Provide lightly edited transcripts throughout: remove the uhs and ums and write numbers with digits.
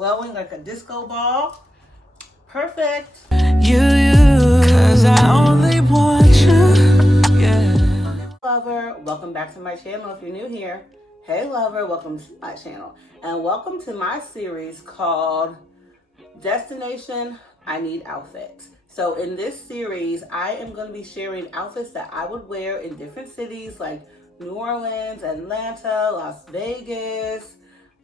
glowing like a disco ball. Perfect. Cause I only want you, yeah. Lover, welcome back to my channel if you're new here. Hey lover, welcome to my channel. And welcome to my series called Destination I Need Outfits. So in this series, I am going to be sharing outfits that I would wear in different cities like New Orleans, Atlanta, Las Vegas,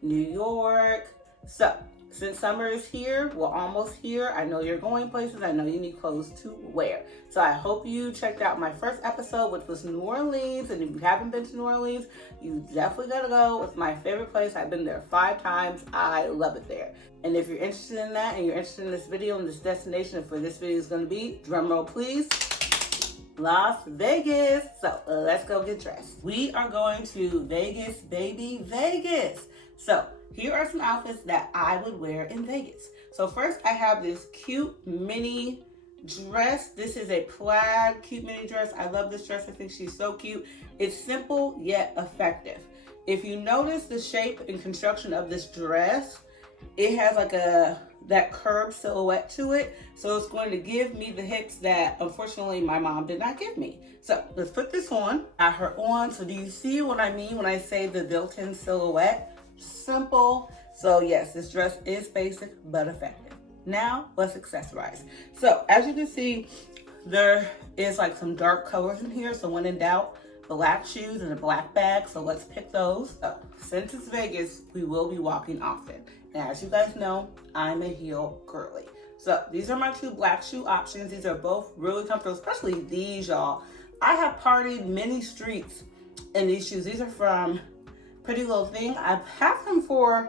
New York. So since summer is here, we're almost here. I know you're going places. I know you need clothes to wear. So I hope you checked out my first episode, which was New Orleans. And if you haven't been to New Orleans, you definitely gotta go. It's my favorite place. I've been there 5 times. I love it there. And if you're interested in that and you're interested in this video and this destination, for this video is gonna be, drum roll please, Las Vegas. So let's go get dressed. We are going to Vegas, baby, Vegas. So here are some outfits that I would wear in Vegas. So first I have this cute mini dress. This is a plaid cute mini dress. I love this dress. I think she's so cute. It's simple yet effective. If you notice the shape and construction of this dress, it has like that curved silhouette to it. So it's going to give me the hips that unfortunately my mom did not give me. So let's put this on. Got her on. So do you see what I mean when I say the built-in silhouette? Simple. So yes, this dress is basic but effective. Now let's accessorize. So as you can see, there is like some dark colors in here. So when in doubt, black shoes and a black bag. So let's pick those up. Since it's Vegas, we will be walking often. And as you guys know, I'm a heel girly. So these are my 2 black shoe options. These are both really comfortable, especially these, y'all. I have partied many streets in these shoes. These are from Pretty Little Thing. I've had them for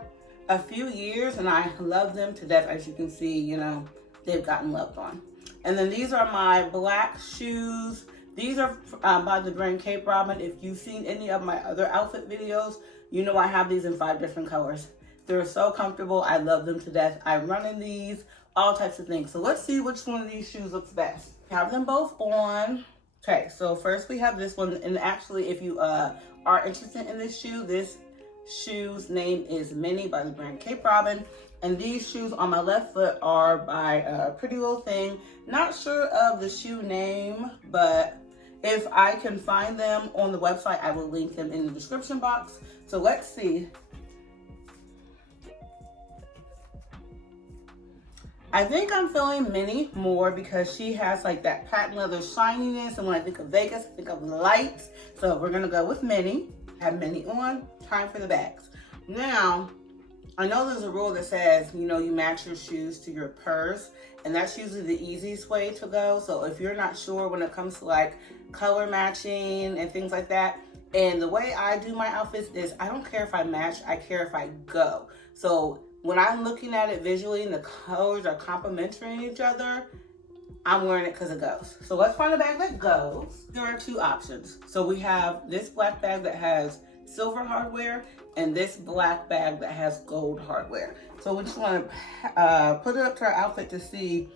a few years and I love them to death. As you can see, you know, they've gotten loved on. And then these are my black shoes. These are by the brand Cape Robin. If you've seen any of my other outfit videos, you know I have these in 5 different colors. They're so comfortable. I love them to death. I run in these, all types of things. So let's see which one of these shoes looks best. Have them both on. Okay, so first we have this one. And actually, if you are interested in this shoe's name is Minnie by the brand Cape Robin. And these shoes on my left foot are by Pretty Little Thing. Not sure of the shoe name, but if I can find them on the website, I will link them in the description box. So let's see. I think I'm feeling Minnie more because she has like that patent leather shininess. And when I think of Vegas, I think of lights. So we're gonna go with Minnie. Have Minnie on, time for the bags. Now, I know there's a rule that says, you know, you match your shoes to your purse. And that's usually the easiest way to go. So if you're not sure when it comes to like color matching and things like that, and the way I do my outfits is I don't care if I match, I care if I go. So when I'm looking at it visually and the colors are complementing each other, I'm wearing it because it goes. So let's find a bag that goes. There are 2 options. So we have this black bag that has silver hardware and this black bag that has gold hardware. So we just want to put it up to our outfit to see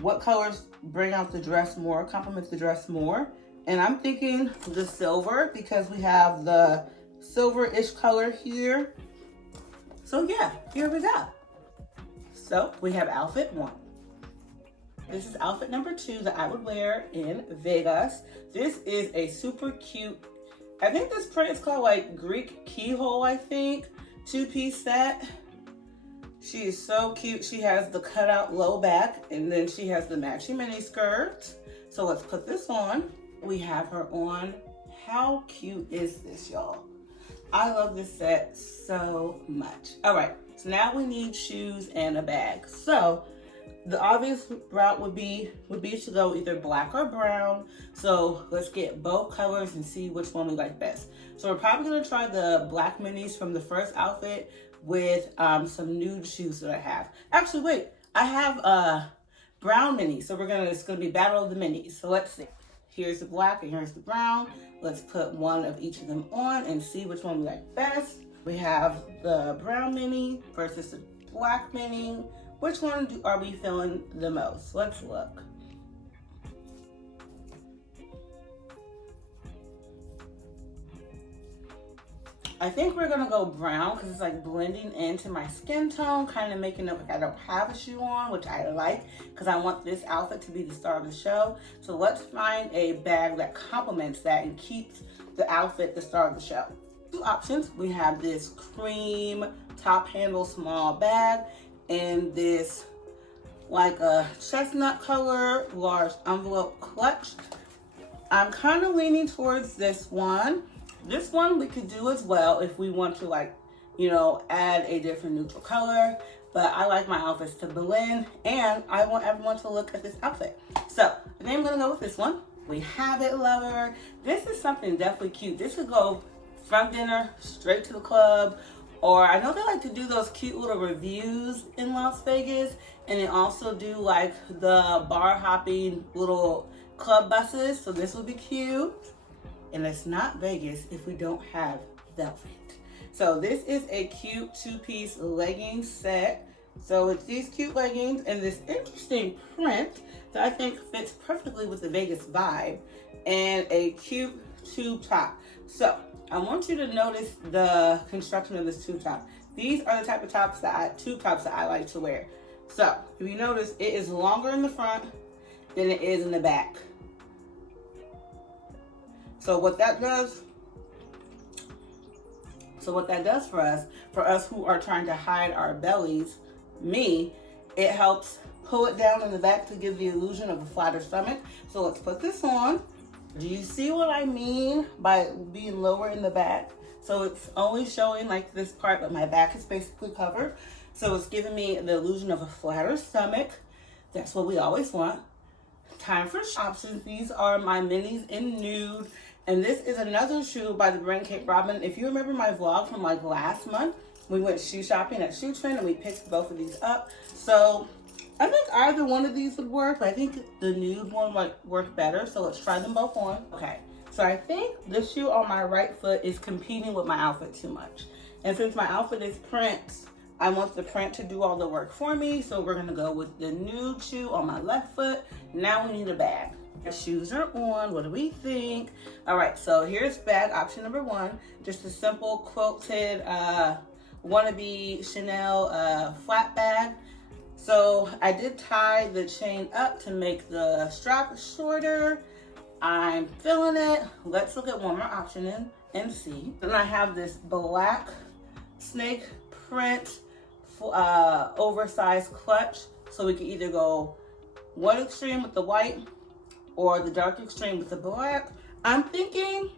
what colors bring out the dress more, complement the dress more. And I'm thinking the silver because we have the silver-ish color here. So yeah, here we go. So we have outfit 1. This is outfit number 2 that I would wear in Vegas. This is a super cute, I think this print is called like Greek keyhole, I think, 2-piece set. She is so cute. She has the cutout low back and then she has the matching mini skirt. So let's put this on. We have her on. How cute is this, y'all? I love this set so much. All right, so now we need shoes and a bag. So the obvious route would be to go either black or brown. So let's get both colors and see which one we like best. So we're probably gonna try the black minis from the first outfit with some nude shoes that I have. Actually, wait, I have brown minis. So it's gonna be battle of the minis. So let's see. Here's the black and here's the brown. Let's put one of each of them on and see which one we like best. We have the brown mini versus the black mini. Which one are we feeling the most? Let's look. I think we're gonna go brown because it's like blending into my skin tone, kind of making it like I don't have a shoe on, which I like because I want this outfit to be the star of the show. So let's find a bag that complements that and keeps the outfit the star of the show. Two options. We have this cream top handle small bag and this like a chestnut color large envelope clutch. I'm kind of leaning towards this one. This one we could do as well if we want to, like, you know, add a different neutral color, but I like my outfits to blend and I want everyone to look at this outfit. So I think I'm gonna go with this one. We have it, lover. This is something definitely cute. This could go from dinner straight to the club, or I know they like to do those cute little reviews in Las Vegas, and they also do like the bar hopping little club buses, so this will be cute. And it's not Vegas if we don't have velvet. So this is a cute two-piece legging set. So it's these cute leggings and this interesting print that I think fits perfectly with the Vegas vibe, and a cute tube top. So I want you to notice the construction of this tube top. These are the type of tops that tube tops that I like to wear. So if you notice, it is longer in the front than it is in the back. So what that does for us who are trying to hide our bellies, it helps pull it down in the back to give the illusion of a flatter stomach. So let's put this on. Do you see what I mean by being lower in the back? So it's only showing like this part, but my back is basically covered. So it's giving me the illusion of a flatter stomach. That's what we always want. Time for options. These are my minis in nude. And this is another shoe by the brand Kate Robin. If you remember my vlog from like last month, we went shoe shopping at Shoe Trend and we picked both of these up. So I think either one of these would work, but I think the nude one might work better. So let's try them both on. Okay, so I think this shoe on my right foot is competing with my outfit too much. And since my outfit is print, I want the print to do all the work for me. So we're gonna go with the nude shoe on my left foot. Now we need a bag. The shoes are on. What do we think? All right, so here's bag option number one. Just a simple quilted wannabe Chanel flat bag. So I did tie the chain up to make the strap shorter. I'm feeling it. Let's look at one more option and see. Then I have this black snake print oversized clutch. So we can either go one extreme with the white or the dark extreme with the black. I'm thinking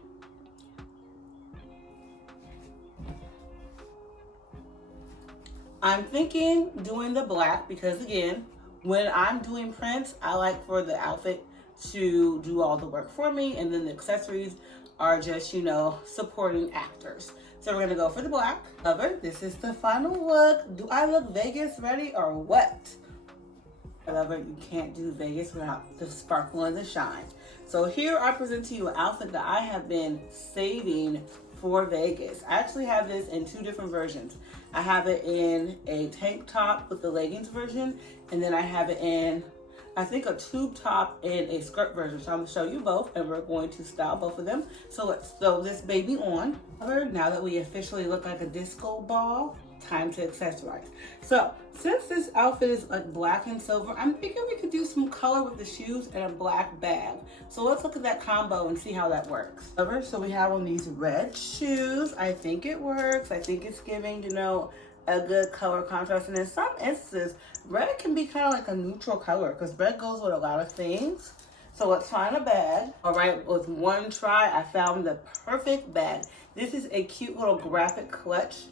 doing the black because, again, when I'm doing prints, I like for the outfit to do all the work for me, and then the accessories are just, you know, supporting actors. So we're gonna go for the black. Lover, this is the final look. Do I look Vegas ready or what? Lover, you can't do Vegas without the sparkle and the shine. So here I present to you an outfit that I have been saving for Vegas. I actually have this in two different versions. I have it in a tank top with the leggings version, and then I have it in, I think, a tube top and a skirt version. So I'm gonna show you both, and we're going to style both of them. So let's throw this baby on. Now that we officially look like a disco ball, time to accessorize. So since this outfit is like black and silver, I'm thinking we could do some color with the shoes and a black bag. So let's look at that combo and see how that works. So we have on these red shoes. I think it works. I think it's giving, you know, a good color contrast. And in some instances, red can be kind of like a neutral color because red goes with a lot of things. So let's find a bag. All right, with one try, I found the perfect bag. This is a cute little graphic clutch.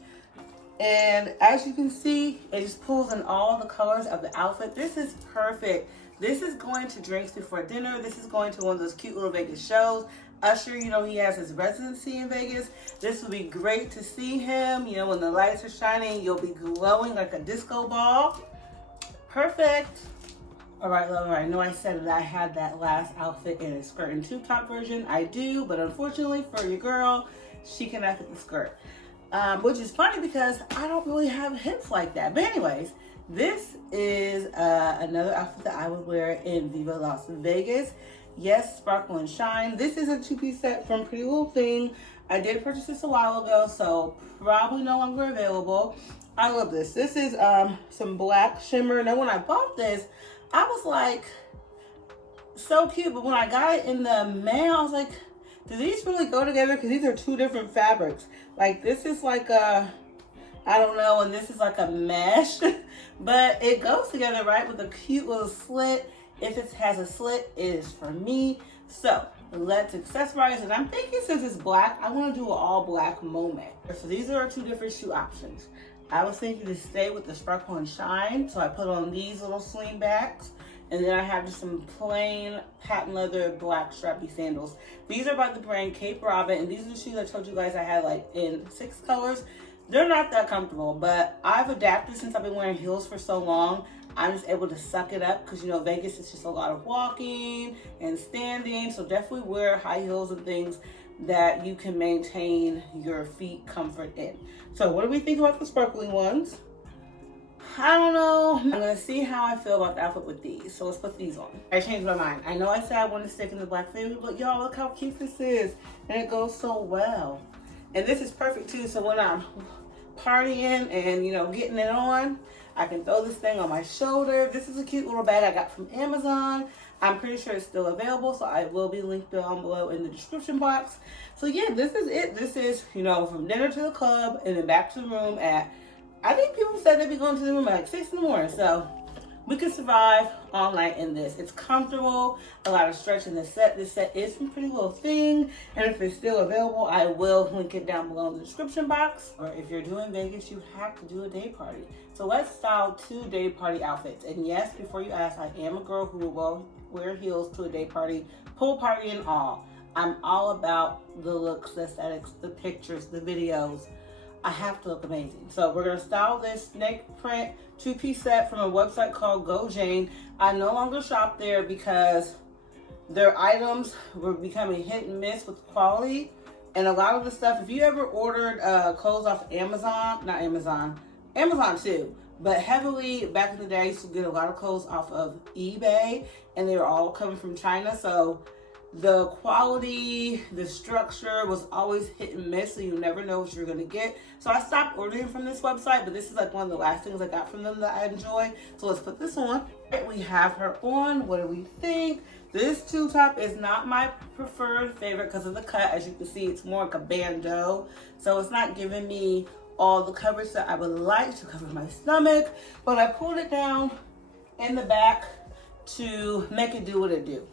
And as you can see, it just pulls in all the colors of the outfit. This is perfect. This is going to drinks before dinner. This is going to one of those cute little Vegas shows. Usher, you know, he has his residency in Vegas. This would be great to see him. You know, when the lights are shining, you'll be glowing like a disco ball. Perfect. All right, lover, I know I said that I had that last outfit in a skirt and tube top version. I do, but unfortunately for your girl, she cannot fit the skirt. Which is funny because I don't really have hips like that. But anyways, this is another outfit that I would wear in Viva Las Vegas. Yes, sparkle and shine. This is a two-piece set from Pretty Little Thing. I did purchase this a while ago, so probably no longer available. I love this. This is some black shimmer. Now when I bought this, I was like, so cute, but when I got it in the mail, I was like, do these really go together? Because these are two different fabrics. Like this is like a, I don't know, and this is like a mesh, but it goes together right with a cute little slit. If it has a slit, it is for me. So let's accessorize, and I'm thinking since it's black, I want to do an all black moment. So these are our two different shoe options. I was thinking to stay with the sparkle and shine, so I put on these little sling backs, and then I have just some plain patent leather black strappy sandals. These are by the brand Cape Robin, and these are the shoes I told you guys I had like in 6 colors. They're not that comfortable, but I've adapted since I've been wearing heels for so long. I'm just able to suck it up because, you know, Vegas is just a lot of walking and standing. So definitely wear high heels and things that you can maintain your feet comfort in. So what do we think about the sparkly ones? I don't know. I'm gonna see how I feel about the outfit with these. So let's put these on. I changed my mind. I know I said I wanted to stick in the black family, but y'all look how cute this is. And it goes so well. And this is perfect too. So when I'm partying and, you know, getting it on, I can throw this thing on my shoulder. This is a cute little bag I got from Amazon. I'm pretty sure it's still available, so I will be linked down below in the description box. So yeah, this is it. This is, you know, from dinner to the club and then back to the room at, I think people said they'd be going to the room at like 6 in the morning. So we can survive all night in this. It's comfortable, a lot of stretch in the set. This set is some pretty little thing. And if it's still available, I will link it down below in the description box. Or if you're doing Vegas, you have to do a day party. So let's style 2 day party outfits. And yes, before you ask, I am a girl who will wear heels to a day party, pool party and all. I'm all about the looks, the aesthetics, the pictures, the videos. I have to look amazing. So we're gonna style this snake print 2-piece set from a website called Go Jane. I no longer shop there because their items were becoming hit and miss with quality. And a lot of the stuff, if you ever ordered clothes off Amazon, not Amazon, Amazon too, but heavily back in the day, I used to get a lot of clothes off of eBay, and they were all coming from China. So the quality, the structure was always hit and miss, so you never know what you're gonna get. So I stopped ordering from this website, but this is like one of the last things I got from them that I enjoy. So let's put this on. We have her on. What do we think? This tube top is not my preferred favorite because of the cut. As you can see, it's more like a bandeau. So it's not giving me all the coverage that I would like to cover my stomach, but I pulled it down in the back to make it do what it do.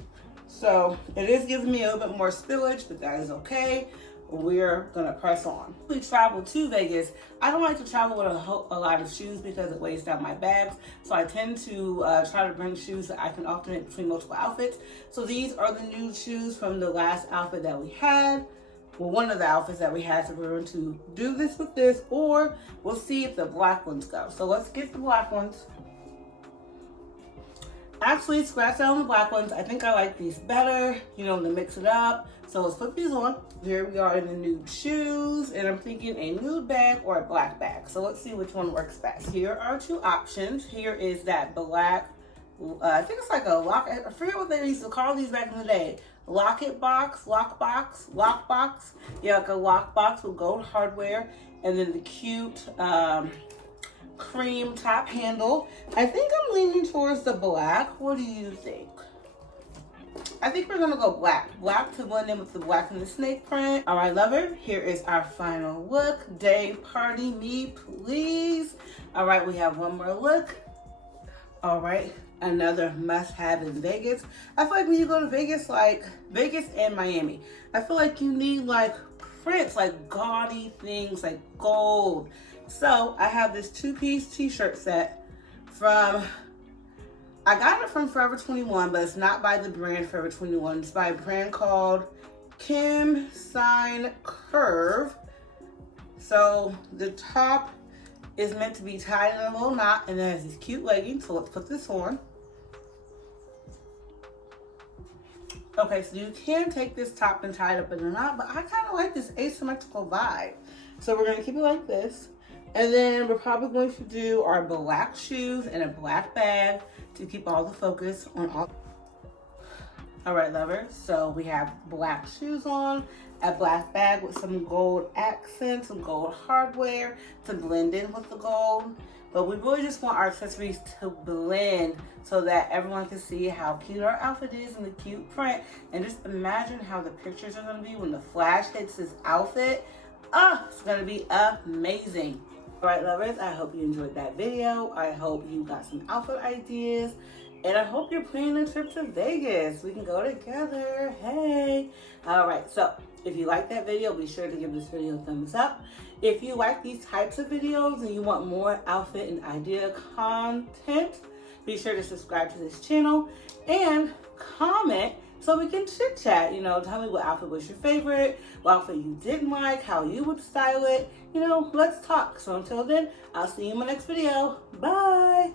So it is giving me a little bit more spillage, but that is okay. We're gonna press on. We travel to Vegas. I don't like to travel with a lot of shoes because it weighs down my bags. So I tend to try to bring shoes that I can alternate between multiple outfits. So these are the new shoes from the last outfit that we had. Well, one of the outfits that we had, so we're going to do this with this, or we'll see if the black ones go. So let's get the black ones. Actually, scratch out on the black ones. I think I like these better, you know, to mix it up. So let's put these on. Here we are in the nude shoes, and I'm thinking a nude bag or a black bag. So let's see which one works best. Here are 2 options. Here is that black, I think it's like a lock, I forget what they used to call these back in the day. Locket box, lockbox. Yeah, like a lockbox with gold hardware. And then the cute cream top handle. I think I'm leaning towards the black. What do you think? I think we're gonna go black. Black to blend in with the black and the snake print. All right, lover, here is our final look. Day party me, please. All right, we have one more look. All right, another must-have in Vegas. I feel like when you go to Vegas, like Vegas and Miami, I feel like you need like prints, like gaudy things, like gold. So I have this 2-piece t-shirt set from, I got it from Forever 21, but it's not by the brand Forever 21. It's by a brand called Kim Sign Curve. So the top is meant to be tied in a little knot, and then has these cute leggings. So let's put this on. Okay, so you can take this top and tie it up in a knot, but I kind of like this asymmetrical vibe. So we're gonna keep it like this. And then we're probably going to do our black shoes and a black bag to keep all the focus on all. All right, lovers, so we have black shoes on, a black bag with some gold accents, some gold hardware to blend in with the gold. But we really just want our accessories to blend so that everyone can see how cute our outfit is in the cute print. And just imagine how the pictures are gonna be when the flash hits this outfit. It's gonna be amazing. All right, lovers, I hope you enjoyed that video. I hope you got some outfit ideas. And I hope you're planning a trip to Vegas. We can go together, hey. All right, so if you like that video, be sure to give this video a thumbs up. If you like these types of videos and you want more outfit and idea content, be sure to subscribe to this channel and comment so we can chit chat. You know, tell me what outfit was your favorite, what outfit you didn't like, how you would style it. You know, let's talk. So until then, I'll see you in my next video. Bye.